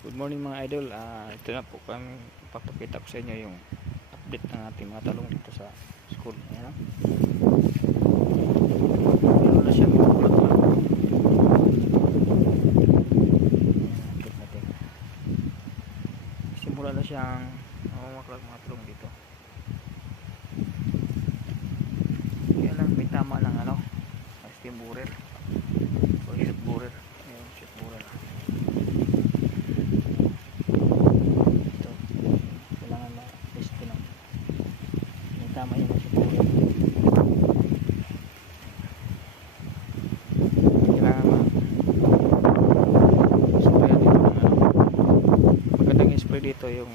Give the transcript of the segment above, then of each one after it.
Good morning mga idol. Ito na po kami, papakita ko sa inyo yung update ng ating mga talong dito sa school. Ayan, meron na siyang bulaklak. Update natin. Simula na siyang mamaklak mga talong dito. Kaya lang may tama ng steam borer o shoot borer. Ayan, shoot borer. Tama yun sa puro. Kailangan spray dito magandang spray dito yung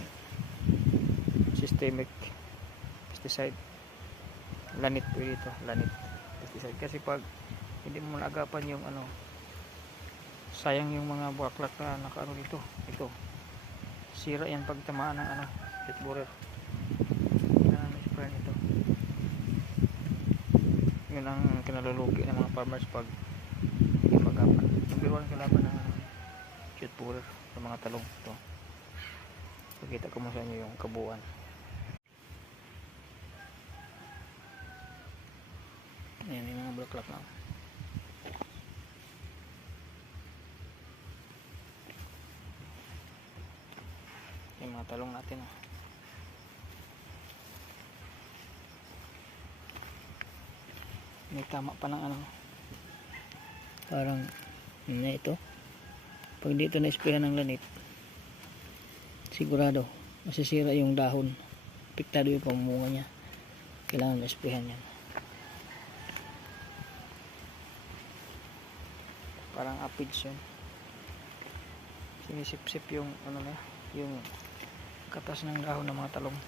systemic pesticide. Lanit po dito, lanit pesticide, kasi pag hindi mo naagapan yung sayang yung mga bulaklak na nakaano dito, ito sira yan pag tamaan ng pit borer. Nito yun ang kinalulugi ng mga farmers pag hindi magapan. Number 1 kalaban ng shoot borer sa mga talong. Ito, pakita ko mo sa inyo yung kabuuan. Ayan yung mga bulaklak na yung mga talong natin. May tama pa ng parang ito. Pag dito na-spray ng lanit, sigurado masisira yung dahon, apektado yung pamunga niya. Kailangan na-sprayhan yan. Parang aphids yun, sinisip-sip yung yung katas ng dahon ng mga talong.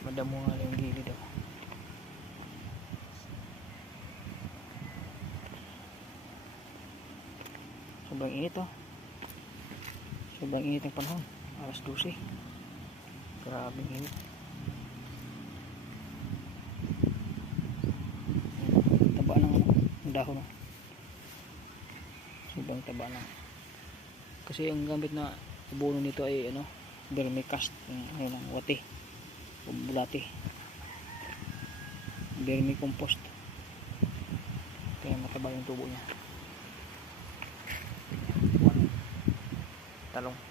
Madamo nga yung gilid daw. Sobrang init sobrang init ng panahon, alas 12. Grabing init. Taba ng dahon. Sobrang taba na, kasi ang gamit na abono nito ay vermicast, ang wate o bulate, vermicompost, kaya mataba yung tubo niya. Talong.